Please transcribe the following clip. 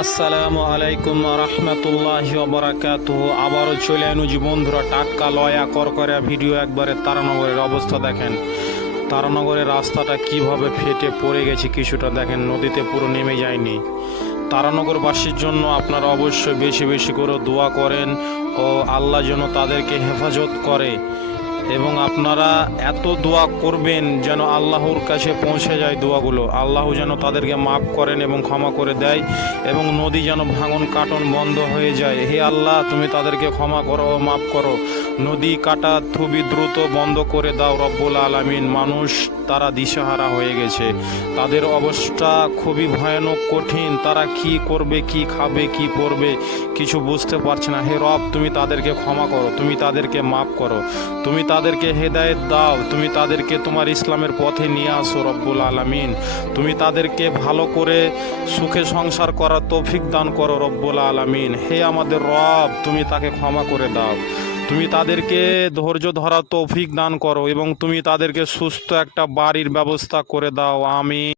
আসসালামু আলাইকুম রহমতুল্লাহি ওয়া বারাকাতুহু। আবারও চলে এনুজি বন্ধুরা, টাটকা লয়া করকরা ভিডিও। একবারে তারানগরের অবস্থা দেখেন, তারানগরের রাস্তাটা কিভাবে ফেটে পড়ে গেছে কিছুটা দেখেন, নদীতে পুরো নেমে যায়নি। তারানগরবাসীর জন্য আপনারা অবশ্যই বেশি বেশি করে দোয়া করেন ও আল্লাহ যেন তাদেরকে হেফাজত করে, এবং আপনারা এত দোয়া করবেন যেন আল্লাহর কাছে পৌঁছে যায় দোয়াগুলো। আল্লাহ যেন তাদেরকে মাফ করেন এবং ক্ষমা করে দেয়, এবং নদী যেন ভাঙন কাটন বন্ধ হয়ে যায়। হে আল্লাহ, তুমি তাদেরকে ক্ষমা করো ও মাফ করো। নদী কাটা খুবই দ্রুত বন্ধ করে দাও রব্বুল আলামিন। মানুষ তারা দিশেহারা হয়ে গেছে, তাদের অবস্থা খুবই ভয়ানক কঠিন। তারা কি করবে, কি খাবে, কি পরবে কিছু বুঝতে পারছে না। হে রব, তুমি তাদেরকে ক্ষমা করো, তুমি তাদেরকে মাফ করো, তুমি তাদেরকে হেদায়েত দাও, তুমি তাদেরকে তোমার ইসলামের পথে নিয়ে আসো রব্বুল আলামিন। তুমি তাদেরকে ভালো করে সুখে সংসার করার তৌফিক দান করো রব্বুল আলামিন। হে আমাদের রব, তুমি তাকে ক্ষমা করে দাও, তুমি তাদেরকে ধৈর্য ধরার তৌফিক দান করো, এবং তুমি তাদেরকে সুস্থ একটা বাড়ির ব্যবস্থা করে দাও। আমিন।